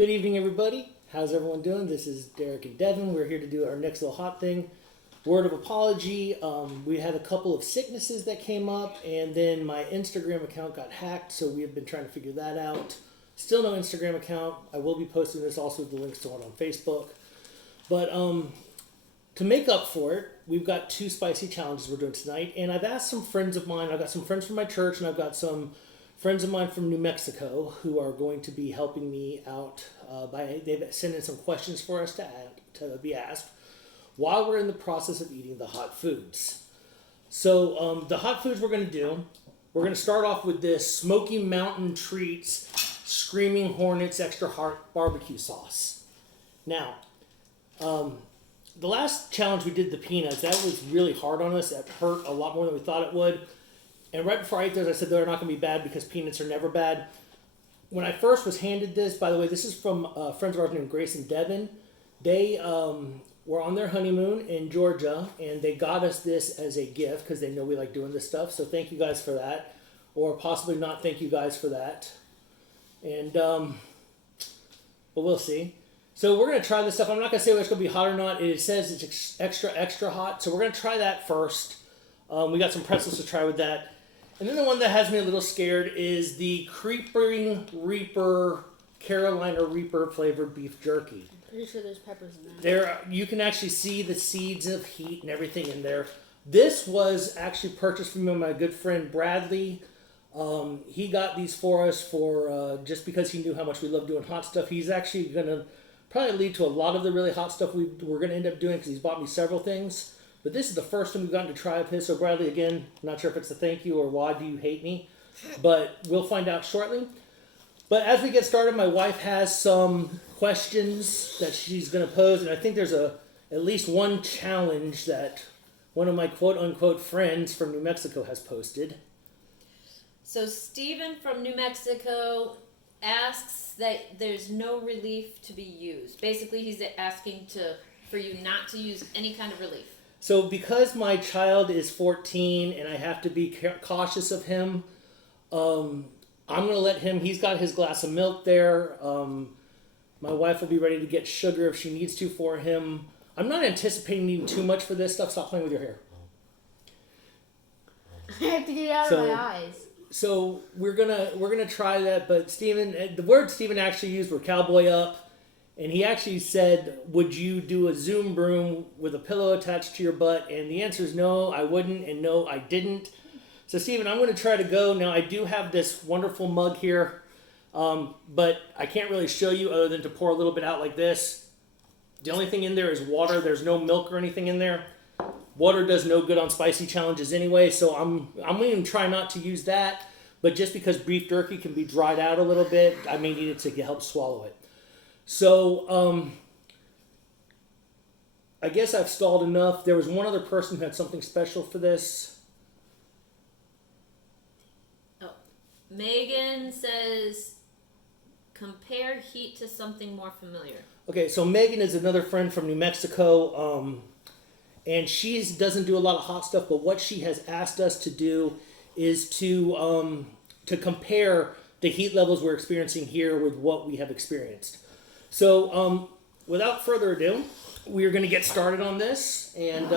Good evening, everybody. How's everyone doing? This is Derek and Devin. We're here to do our next little hot thing. Word of apology. We had a couple of sicknesses that came up, and then my Instagram account got hacked, so we have been trying to figure that out. Still no Instagram account. I will be posting this also with the links to it on Facebook. But to make up for it, we've got two spicy challenges we're doing tonight, and I've asked some friends of mine. I've got some friends from my church, and I've got some friends of mine from New Mexico who are going to be helping me out. They've sent in some questions for us to be asked while we're in the process of eating the hot foods. So the hot foods we're going to do, we're going to start off with this Smoky Mountain Treats Screaming Hornets Extra Hot Barbecue Sauce. Now, the last challenge we did, the peanuts, that was really hard on us. That hurt a lot more than we thought it would. And right before I ate those, I said they're not going to be bad because peanuts are never bad. When I first was handed this, by the way, this is from friends of ours named Grace and Devin. They were on their honeymoon in Georgia, and they got us this as a gift because they know we like doing this stuff. So thank you guys for that. Or possibly not thank you guys for that. And, but we'll see. So we're going to try this stuff. I'm not going to say whether it's going to be hot or not. It says it's extra hot. So we're going to try that first. We got some pretzels to try with that. And then the one that has me a little scared is the Creeping Reaper Carolina Reaper flavored beef jerky. I'm pretty sure there's peppers in that. There, you can actually see the seeds of heat and everything in there. This was actually purchased from my good friend Bradley. He got these for us for just because he knew how much we love doing hot stuff. He's actually going to probably lead to a lot of the really hot stuff we're going to end up doing because he's bought me several things. But this is the first time we've gotten to try of his. So Bradley, again, not sure if it's a thank you or why do you hate me. But we'll find out shortly. But as we get started, my wife has some questions that she's going to pose. And I think there's at least one challenge that one of my quote-unquote friends from New Mexico has posted. So Stephen from New Mexico asks that there's no relief to be used. Basically, he's asking for you not to use any kind of relief. So because my child is 14 and I have to be cautious of him, I'm going to let him, he's got his glass of milk there. My wife will be ready to get sugar if she needs to for him. I'm not anticipating needing too much for this stuff. Stop playing with your hair. I have to get it out of my eyes. So we're gonna try that, but Stephen, the words Stephen actually used were cowboy up. And he actually said, would you do a Zoom broom with a pillow attached to your butt? And the answer is no, I wouldn't, and no, I didn't. So, Stephen, I'm going to try to go. Now, I do have this wonderful mug here, but I can't really show you other than to pour a little bit out like this. The only thing in there is water. There's no milk or anything in there. Water does no good on spicy challenges anyway, so I'm going to try not to use that. But just because beef jerky can be dried out a little bit, I may need it to help swallow it. So, I guess I've stalled enough. There was one other person who had something special for this. Oh, Megan says, compare heat to something more familiar. Okay, so Megan is another friend from New Mexico, and she doesn't do a lot of hot stuff, but what she has asked us to do is to compare the heat levels we're experiencing here with what we have experienced. So, without further ado, we are going to get started on this. And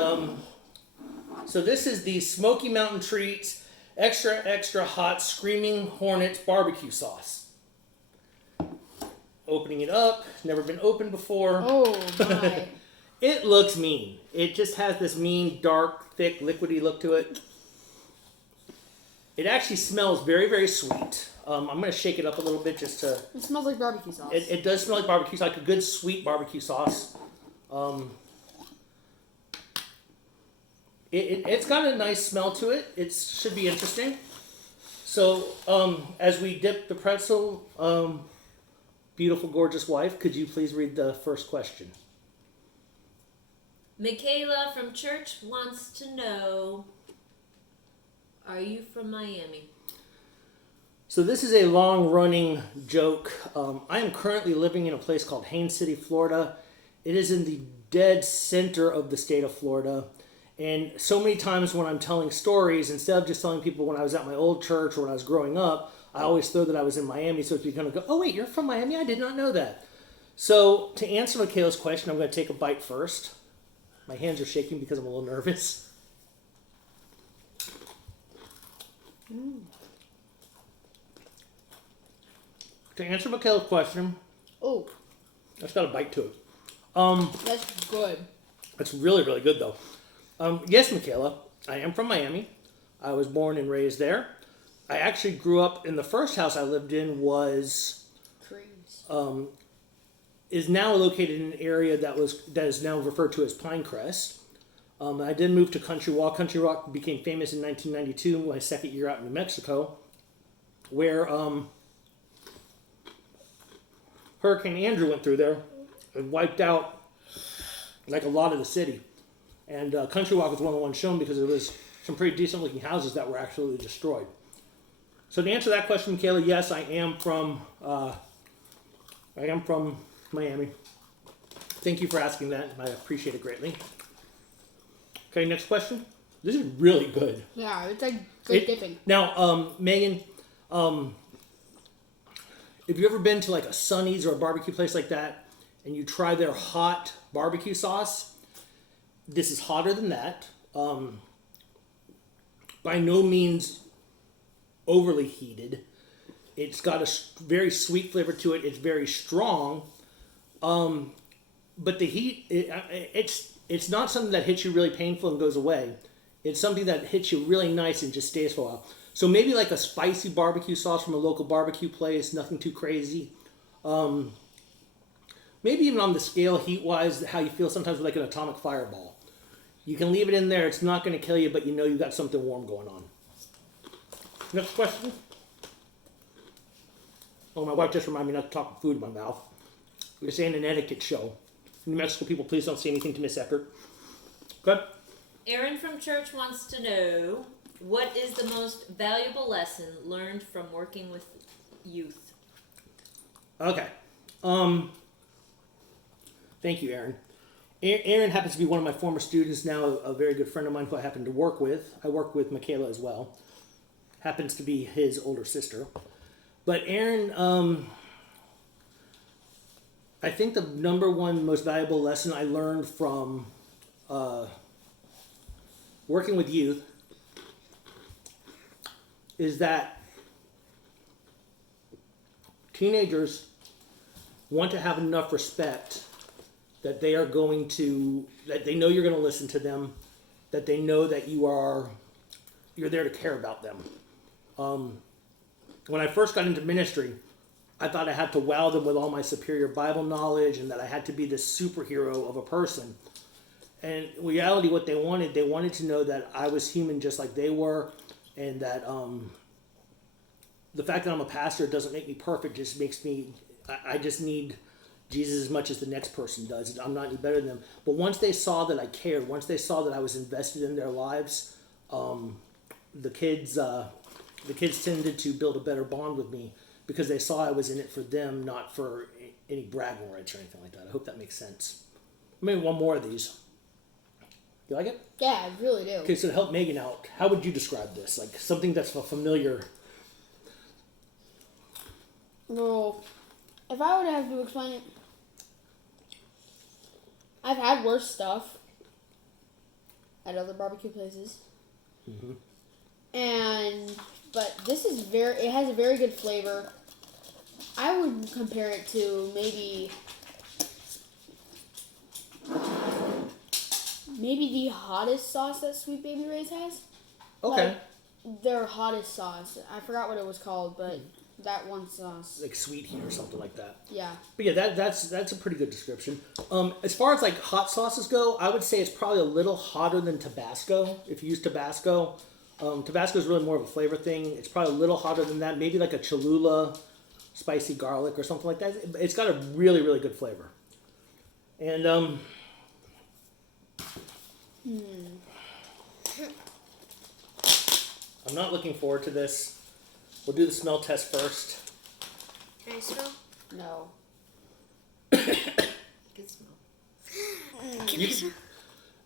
so this is the Smoky Mountain Treats Extra Hot Screaming Hornets Barbecue Sauce. Opening it up. Never been opened before. Oh, my. It looks mean. It just has this mean, dark, thick, liquidy look to it. It actually smells very, very sweet. I'm going to shake it up a little bit just to... It smells like barbecue sauce. It does smell like barbecue sauce, like a good sweet barbecue sauce. It's got a nice smell to it. It should be interesting. So, as we dip the pretzel, beautiful, gorgeous wife, could you please read the first question? Michaela from church wants to know, are you from Miami? So this is a long-running joke. I am currently living in a place called Haines City, Florida. It is in the dead center of the state of Florida. And so many times when I'm telling stories, instead of just telling people when I was at my old church or when I was growing up, I always throw that I was in Miami, so it's become go, oh wait, you're from Miami? I did not know that. So to answer Michaela's question, I'm going to take a bite first. My hands are shaking because I'm a little nervous. To answer Michaela's question, Oh, that's got a bite to it. that's good. It's really, really good though. Yes, Michaela, I am from Miami. I was born and raised there. I actually grew up in the first house I lived in was Creams. is now located in an area that is now referred to as Pinecrest. I did move to Country Walk. Country Walk became famous in 1992, my second year out in New Mexico, where Hurricane Andrew went through there and wiped out like a lot of the city. And Country Walk was one of the ones shown because there was some pretty decent looking houses that were absolutely destroyed. So to answer that question, Michaela, yes, I am from Miami. Thank you for asking that. I appreciate it greatly. Okay, next question. This is really good. Yeah, it's like good dipping. Now, Megan, have you ever been to like a Sonny's or a barbecue place like that and you try their hot barbecue sauce? This is hotter than that. By no means overly heated. It's got a very sweet flavor to it. It's very strong. But the heat, it's not something that hits you really painful and goes away. It's something that hits you really nice and just stays for a while. So maybe like a spicy barbecue sauce from a local barbecue place, nothing too crazy. Maybe even on the scale, heat-wise, how you feel sometimes with like an atomic fireball. You can leave it in there. It's not going to kill you, but you know you got something warm going on. Next question. Oh, my wife just reminded me not to talk food in my mouth. We're saying an etiquette show. New Mexico people, please don't say anything to Miss Eckert. Good. Aaron from church wants to know, what is the most valuable lesson learned from working with youth? Okay. Thank you, Aaron. Aaron happens to be one of my former students, now a very good friend of mine who I happen to work with. I work with Michaela as well. Happens to be his older sister. But Aaron, I think the number one most valuable lesson I learned from working with youth is that teenagers want to have enough respect that they are going to, that they know you're going to listen to them, that they know that you're there to care about them. When I first got into ministry, I thought I had to wow them with all my superior Bible knowledge and that I had to be this superhero of a person. And in reality, what they wanted to know that I was human just like they were, and that the fact that I'm a pastor doesn't make me perfect, just makes me, I just need Jesus as much as the next person does. I'm not any better than them. But once they saw that I cared, once they saw that I was invested in their lives, the kids tended to build a better bond with me because they saw I was in it for them, not for any bragging rights or anything like that. I hope that makes sense. Maybe one more of these. You like it? Yeah, I really do. Okay, so to help Megan out, how would you describe this? Like something that's familiar. Well, if I would have to explain it, I've had worse stuff at other barbecue places. Mm-hmm. But this is it has a very good flavor. I would compare it to maybe the hottest sauce that Sweet Baby Ray's has. Okay. Like, their hottest sauce. I forgot what it was called, but that one sauce. Like sweet heat or something like that. Yeah. But yeah, that's a pretty good description. As far as like hot sauces go, I would say it's probably a little hotter than Tabasco. If you use Tabasco, Tabasco is really more of a flavor thing. It's probably a little hotter than that. Maybe like a Cholula spicy garlic or something like that. It's got a really, really good flavor. And I'm not looking forward to this. We'll do the smell test first. Can I smell? No. Good smell. Can I smell?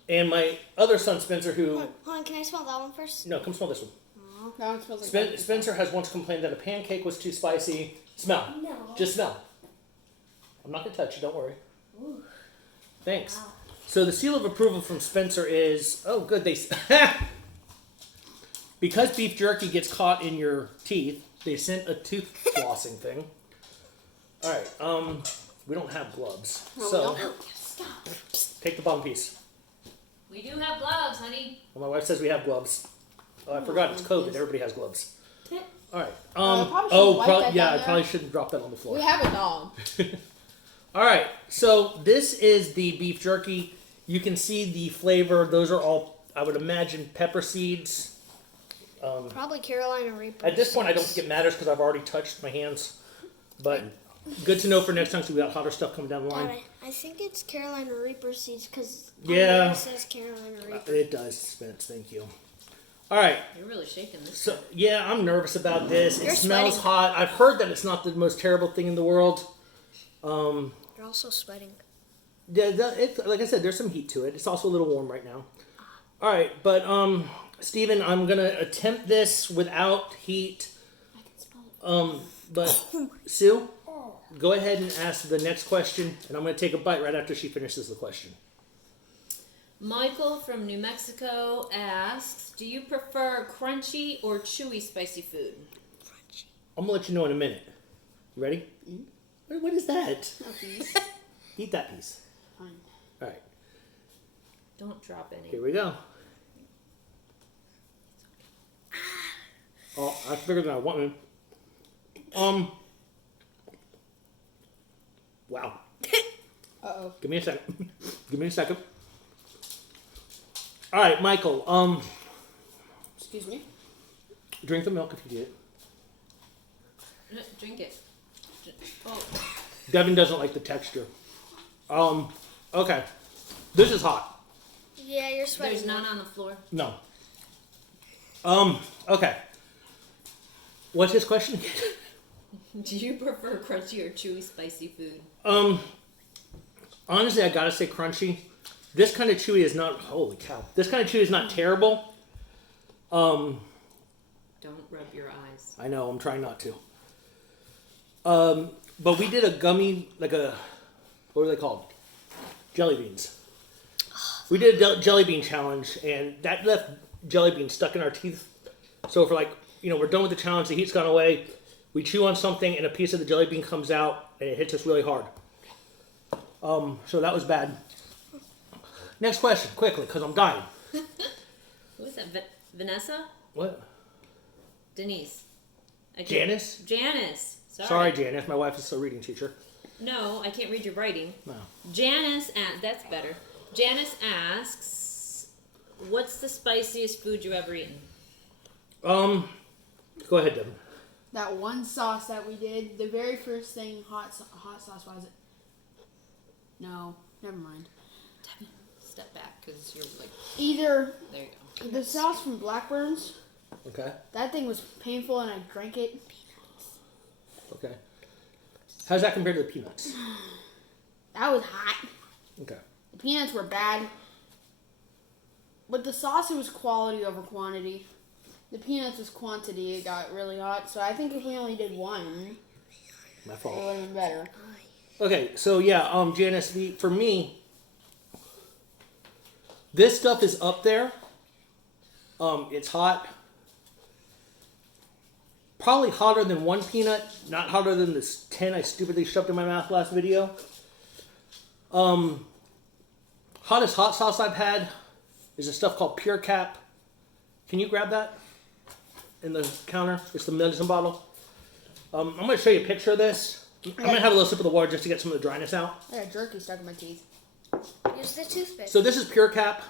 And my other son, Spencer, who... Hold on, can I smell that one first? No, come smell this one. That one smells like Spencer has once complained that a pancake was too spicy. Smell. No. Just smell. I'm not gonna touch it. Don't worry. Ooh. Thanks. Wow. So the seal of approval from Spencer is, oh good, because beef jerky gets caught in your teeth, they sent a tooth flossing thing. All right, we don't have gloves, so Stop. take the bottom piece. We do have gloves, honey. Well, my wife says we have gloves. Oh, I forgot it's COVID. Everybody has gloves. All right. probably shouldn't wipe that yeah, down I there. probably shouldn't drop that on the floor. We have a dog. All right, so this is the beef jerky. You can see the flavor. Those are all, I would imagine, pepper seeds. Probably Carolina Reaper. At this point, I don't think it matters because I've already touched my hands. But good to know for next time, so we got hotter stuff coming down the line. Dad, I think it's Carolina Reaper seeds because Yeah. it says Carolina Reaper. It does, Spence. Thank you. All right. You're really shaking this. So yeah, I'm nervous about this. It You're smells sweating. hot. I've heard that it's not the most terrible thing in the world. You're also sweating. Yeah, it's, like I said, there's some heat to it. It's also a little warm right now. All right, but Steven, I'm gonna attempt this without heat. I can smell it. But Sue, go ahead and ask the next question, and I'm gonna take a bite right after she finishes the question. Michael from New Mexico asks, do you prefer crunchy or chewy spicy food? I'm gonna let you know in a minute. You ready? What is that? No, please. Eat that piece. Fine. All right, Don't drop any. here we go. Oh, that's bigger than I wanted. Wow. Uh-oh. Give me a second. Give me a second. All right, Michael. Excuse me. Drink the milk if you get it. Drink it. Oh, Devin doesn't like the texture. Okay. This is hot. Yeah, you're sweating. there's none on the floor. No. Okay. What's his question again? Do you prefer crunchy or chewy spicy food? Honestly, I gotta say crunchy. This kind of chewy is not. Holy cow! This kind of chewy is not terrible. Don't rub your eyes. I know. I'm trying not to. But we did a gummy, like a, what are they called? Jelly beans. We did a jelly bean challenge, and that left jelly beans stuck in our teeth. So for like, we're done with the challenge. The heat's gone away. We chew on something, and a piece of the jelly bean comes out, and it hits us really hard. So that was bad. Next question, quickly, because I'm dying. Who is that? Vanessa? What? Denise? I can't- Janice? Janice. Sorry, Janice. My wife is a reading teacher. No, I can't read your writing. No. Janice, that's better. Janice asks, what's the spiciest food you ever eaten? Go ahead, Devin. That one sauce that we did, the very first thing, hot sauce, what is it? No, never mind. Step back, because you're like, Either there you go. the sauce from Blackburn's, Okay. that thing was painful and I drank it. Okay. How's that compared to the peanuts? That was hot. Okay. The peanuts were bad. But the sauce, it was quality over quantity. The peanuts was quantity, it got really hot. So I think if we only did one, My it fault. would have been better. Okay, so yeah, Janice, for me, this stuff is up there. It's hot. Probably hotter than one peanut, not hotter than the 10 I stupidly shoved in my mouth last video. Hottest hot sauce I've had is a stuff called Pure Cap. Can you grab that in the counter? It's the medicine bottle. I'm going to show you a picture of this. I'm going to have a little sip of the water just to get some of the dryness out. I got jerky stuck in my teeth. Use the toothpick. So this is Pure Cap.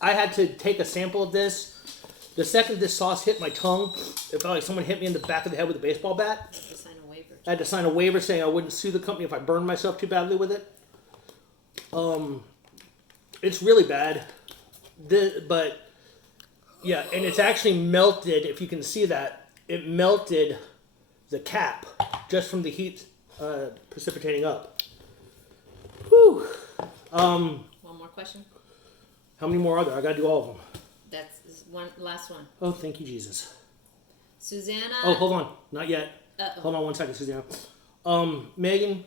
I had to take a sample of this. The second this sauce hit my tongue, it felt like someone hit me in the back of the head with a baseball bat. You have to sign a waiver. I had to sign a waiver saying I wouldn't sue the company if I burned myself too badly with it. It's really bad. But yeah, and it's actually melted. If you can see that, it melted the cap just from the heat precipitating up. Whew. One more question. How many more are there? I gotta do all of them. That's one last one. Oh, thank you, Jesus. Susanna. Oh, hold on. Not yet. Uh-oh. Hold on one second, Susanna. Megan,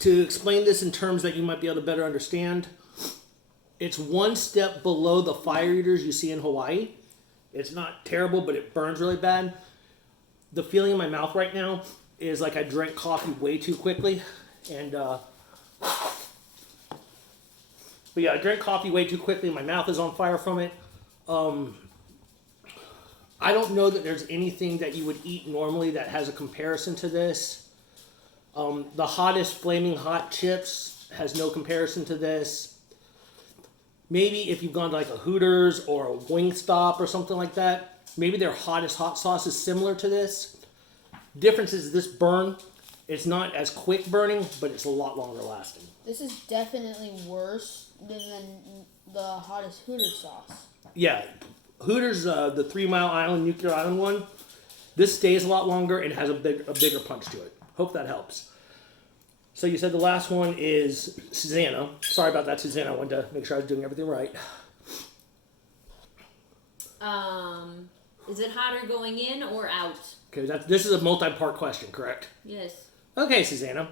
to explain this in terms that you might be able to better understand, it's one step below the fire eaters you see in Hawaii. It's not terrible, but it burns really bad. The feeling in my mouth right now is like I drank coffee way too quickly. And, but yeah, I drank coffee way too quickly. My mouth is on fire from it. I don't know that there's anything that you would eat normally that has a comparison to this. The hottest flaming hot chips has no comparison to this. Maybe if you've gone to like a Hooters or a Wingstop or something like that, maybe their hottest hot sauce is similar to this. Difference is this burn. It's not as quick burning, but it's a lot longer lasting. This is definitely worse than the hottest Hooters sauce. Yeah, Hooters, the 3 Mile Island, Nuclear Island one, this stays a lot longer and has a bigger punch to it. Hope that helps. So you said the last one is Susanna. Sorry about that, Susanna. I wanted to make sure I was doing everything right. Is it hotter going in or out? Okay, this is a multi-part question, correct? Yes. Okay, Susanna.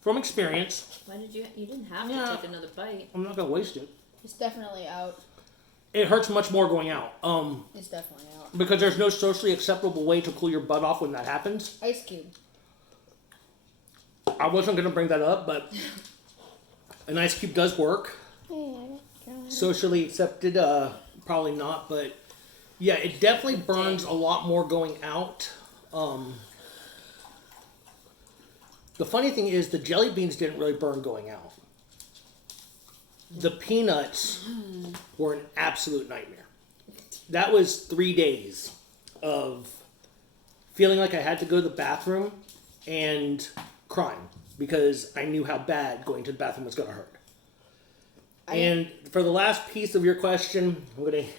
From experience, Why did you didn't have Yeah. to take another bite. I'm not gonna waste it. It's definitely out. It hurts much more going out. It's definitely out. Because there's no socially acceptable way to cool your butt off when that happens. Ice cube. I wasn't gonna bring that up, but an ice cube does work. Socially accepted, probably not, but yeah, it definitely burns a lot more going out. The funny thing is the jelly beans didn't really burn going out. The peanuts were an absolute nightmare. That was 3 days of feeling like I had to go to the bathroom and crying because I knew how bad going to the bathroom was going to hurt. And for the last piece of your question, I'm going to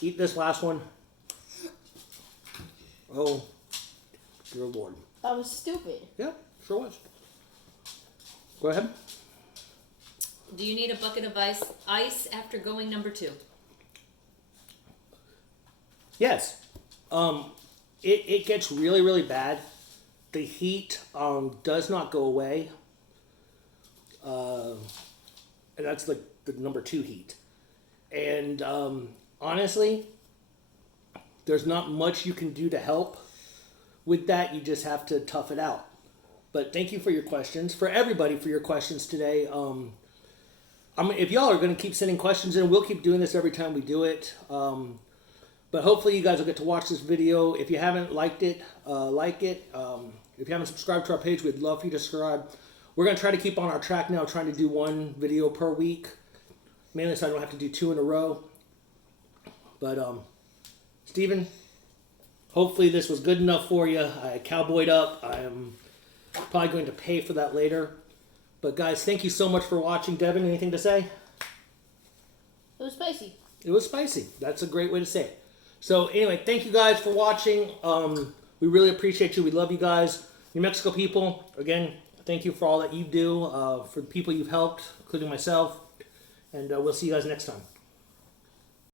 eat this last one. Oh, dear Lord. That was stupid. Yeah, sure was. Go ahead. Do you need a bucket of ice after going number 2? Yes. It gets really, really bad. The heat does not go away. And that's like the number 2 heat. And honestly, there's not much you can do to help with that. You just have to tough it out. But thank you for your questions. For everybody for your questions today. If y'all are going to keep sending questions in, we'll keep doing this every time we do it. But hopefully you guys will get to watch this video. If you haven't liked it, like it. If you haven't subscribed to our page, we'd love for you to subscribe. We're going to try to keep on our track now, trying to do 1 video per week. Mainly so I don't have to do 2 in a row. But, Steven, hopefully this was good enough for you. I cowboyed up. I am probably going to pay for that later. But guys, thank you so much for watching. Devin, anything to say? It was spicy. It was spicy. That's a great way to say it. So anyway, thank you guys for watching. We really appreciate you. We love you guys. New Mexico people, again, thank you for all that you do, for the people you've helped, including myself. And we'll see you guys next time.